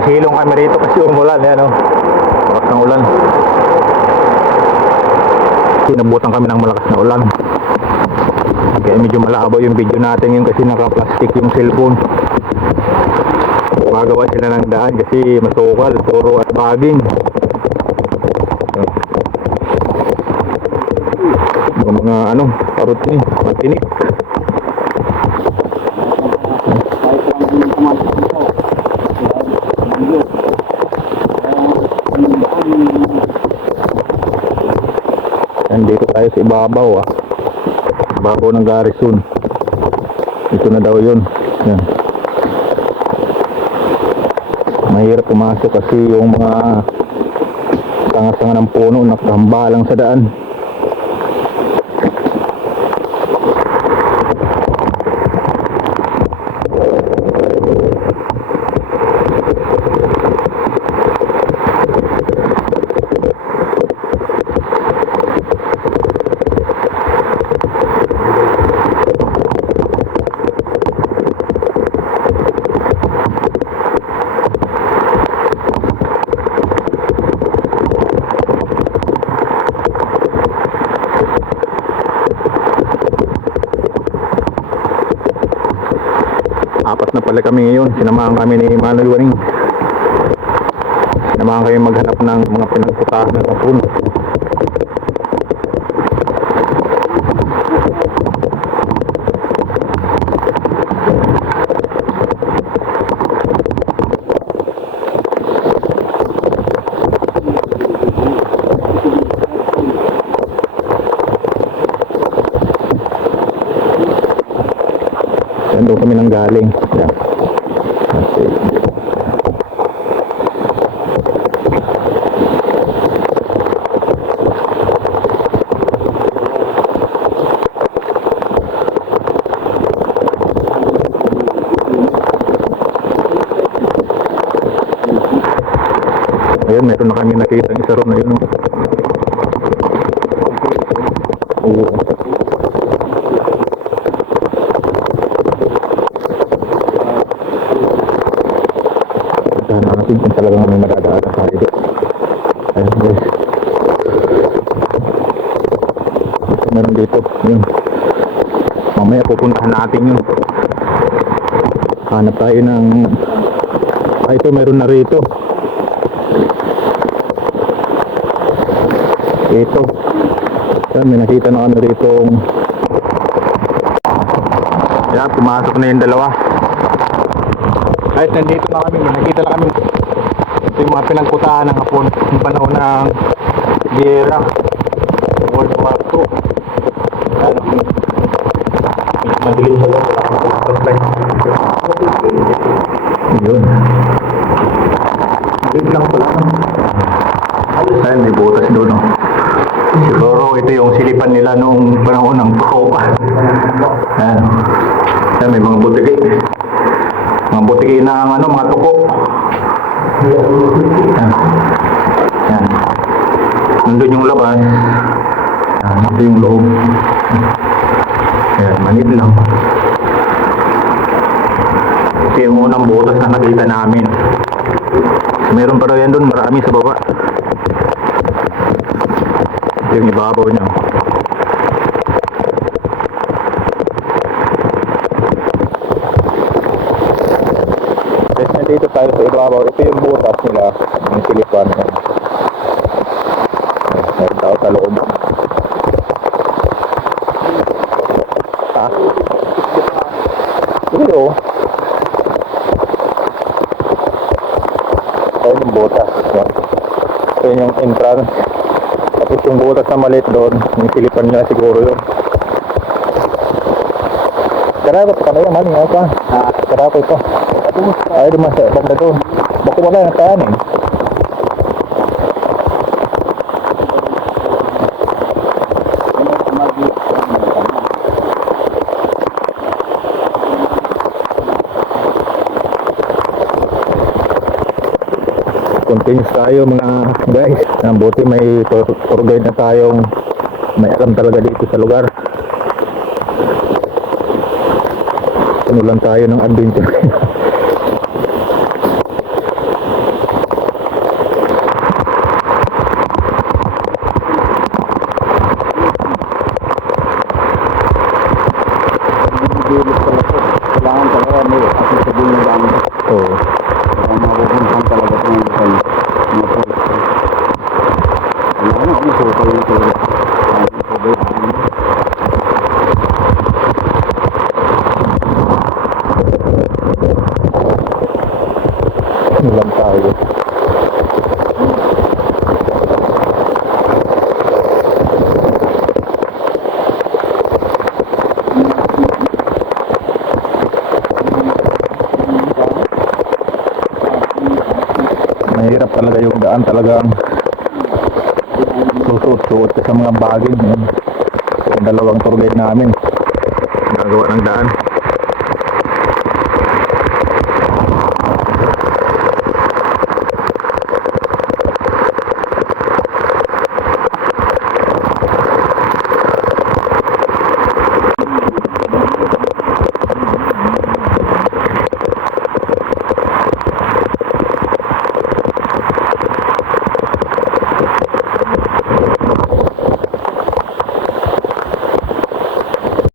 Nagsisilong kami rito kasi umulan. Yan, oh. Lakas ng ulan. Sinabutan kami ng malakas na ulan. Kaya medyo malabo yung video natin yun kasi naka-plastic yung cellphone. Magawa sila ng daan kasi masukal, puro at baging. Mga ano, parot ni, matinik. Nandito tayo sa ibabaw ah. Ibabaw ng Garrison. Ito na daw yun. Yan. Mahirap pumasok kasi yung mga tanga-tanga ng puno nakahambalang sa daan. Apat na pala kami ngayon. Sinamahan kami ni Manuel Waring. Sinamahan kami maghanap ng mga pinagputahan ng kapun. Saan daw kami nang galing? Yan. Okay. Ayun, meron na kami nakita isa ron na yun. oh. Oo. Puntahan natin kung talagang may na tayo doon. Ayun guys. Meron dito. Yun. Mamaya pupuntahan natin yun. Hanap tayo ng... Ah, ito meron na rito. Ito. Yan, may nakita na kami rito. Yan, pumasok na yung dalawa. Guys, nandito na kami. May nakita na kami. Ito yung mga pinagputahan ng hapon. Yung panahon ng Gera. World War II. Ano? Madilim sa loob. Wala kang. Yun. Lang pala. Ayun, may butas doon. Oh. Siguro ito yung silipan nila noong panahon ng Pako. Ayan. Ayan, may mga butiki. Butiki ng ano, mga tuko. Ayan. Ayan. Nandun yung labas. Ayan, ito yung loob. Ayan, manit lang. Ito yung unang butas na nakita namin. Meron pa yan doon, marami sa baba. Ito yung ibabaw niya. Nandito tayo sa ibabaw. Ito yung butas nila. Yung silipan. Ay, Meron tao sa loob. Ha? Ito oh. Ito yung butas. Ito yung entrance. Tapos yung butas na maliit doon, yung silipan niya siguro yun. Karapot ka na yun, maling ako ka. Karapot ito. Ay, dumas sa banda doon. Bako wala na kanin. Continuous tayo mga guys. Ang buti may tour guide na tayong may alam talaga dito sa lugar. Ano lang tayo ng adventure. talaga yung daan talagang susuot-suot ka sa mga bagay. Yung dalawang tour namin. Nagawa ng daan.